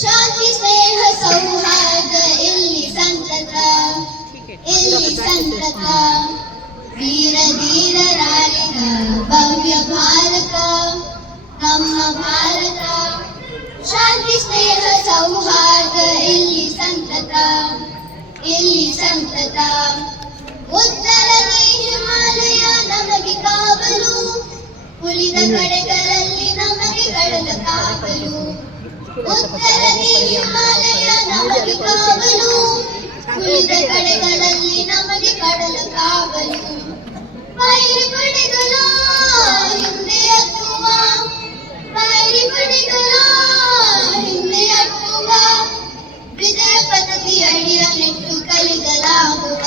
ಶಾಂತಿ ಸ್ನೇಹ ಸೌಹಾರ್ದ ಇಲ್ಲಿ ಸಂತತ, ಇಲ್ಲಿ ಸಂತತ. ವೀರ ಧೀರರಾಳಿದ ಭವ್ಯ ಭಾರತ ನಮ್ಮ ಭಾರತ. ಶಾಂತಿ ಸ್ನೇಹ ಸೌಹಾರ್ದ ಇಲ್ಲಿ ಸಂತತ, ಇಲ್ಲಿ ಸಂತತ. ಉತ್ತರದಿ ಹಿಮಾಲಯ ನಮಗೆ ಕಾವಲು, ಉಳಿದ ಕಡೆಗಳಲ್ಲಿ ನಮಗೆ ಕಡಲ ಕಾವಲು. ಉತ್ತರದಿ ಹಿಮಾಲಯ ನಮಗೆ ಕಾವಲು, ಉಳಿದ ಕಡೆಗಳಲ್ಲಿ ನಮಗೆ ಕಡಲ ಕಾವಲು. ವೈರಿ ಪಡೆಗಳ ಹಿಂದೆ ಹತ್ತುವ, ವೈರಿ ಪಡೆಗಳ ಹಿಂದೆ ಹತ್ತುವ. ವಿಜಯ ಪದ್ಧತಿ ಅಡಿಯ ನೆಟ್ಟು ಕಲಿಸಲಾಗುವ,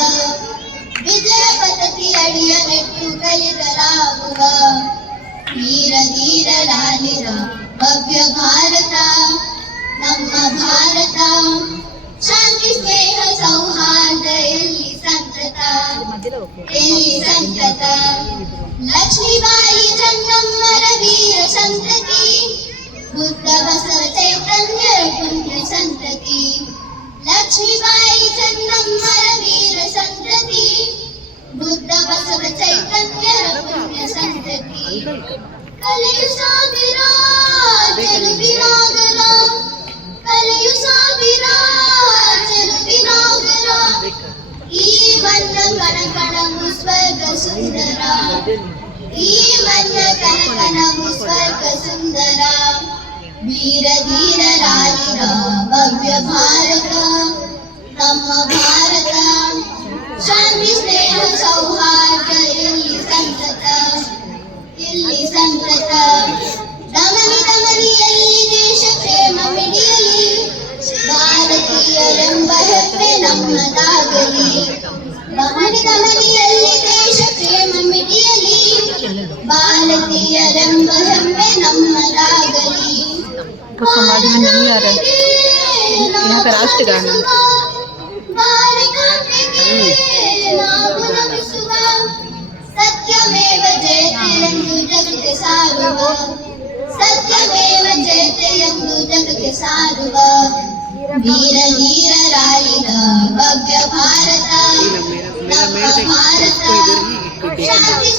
ವಿಜಯ ಪದ್ಧತಿ ಅಡಿಯ ನೆಟ್ಟು ಕಲಿಸಲಾಗುವ. ವೀರ ಧೀರರಾಲಿದ ಭವ್ಯ ಭಾರತ ನಮ್ಮ ಭಾರತ. ಶಾಂತಿ ಸ್ನೇಹ ಸೌಹಾರ್ದ ಇಲ್ಲಿ ಸಂತತ, ಇಲ್ಲಿ ಸಂತತ. ಲಕ್ಷ್ಮೀಬಾಯಿ ಚೆನ್ನಮ್ಮರ ವೀರ ಸಂತತಿ, ಬುದ್ಧ ಬಸವ ಚೈತನ್ಯರ ಪುಣ್ಯ ಸಂತತಿ. ಲಕ್ಷ್ಮೀಬಾಯಿ ಚೆನ್ನಮ್ಮರ ವೀರ ಸಂತತಿ, ಬುದ್ಧ ಬಸವ ಚೈತನ್ಯರ ಪುಣ್ಯ ಸಂತತಿ. ಕಲೆಯು ಸಾವಿರ ಚೆಲುವಿನಾಗರ, ಕಲೆಯು ಸಾವಿರ ಚೆಲುವಿನಾಗರ. ಈ ಮನ್ನ ಕಣಕಣವು ಸ್ವರ್ಗ ಸುಂದರ, ಈ ಮನ್ನ ಕಣಕಣವು ಸ್ವರ್ಗ ಸುಂದರ. ವೀರ ಧೀರರಾಲಿದ ಭವ್ಯ ಭಾರತ ನಮ್ಮ ಭಾರತ. ಶಾಂತಿ ಸ್ನೇಹ ಸೌಹಾರ್ದ ಇಲ್ಲಿ ಸಂತತ, ಇಲ್ಲಿ ಸಂತತ. ದಮನಿ ದಮನಿಯಲ್ಲಿ ದೇಶ ಕ್ಷೇಮ ಮಿಡಿಯಲಿ, ಭಾರತೀಯರೆಂಬ ಹೆಮ್ಮೆ ನಮ್ಮದಾಗಲಿ. ದಮನಿ ದಮನಿಯಲ್ಲಿ ದೇಶ ಕ್ಷೇಮ ಮಿಡಿಯಲಿ, ಭಾರತೀಯರೆಂಬ ಹೆಮ್ಮೆ ನಮ್ಮದಾಗಲಿ. तो समाज में नहीं आ रहा है, यहाँ का राष्ट्रगान सत्यमेव जयते ಎಂದು ಜಗಕ್ಕೆ ಸಾರುವ, ಸತ್ಯಮೇವ ಜಯತೆ ಎಂದು ಜಗಕ್ಕೆ ಸಾರುವ. ವೀರ ಧೀರರಾಲಿದ ಭವ್ಯ ಭಾರತ ನಮ್ಮ ಭಾರತ. ಶಾಂತಿ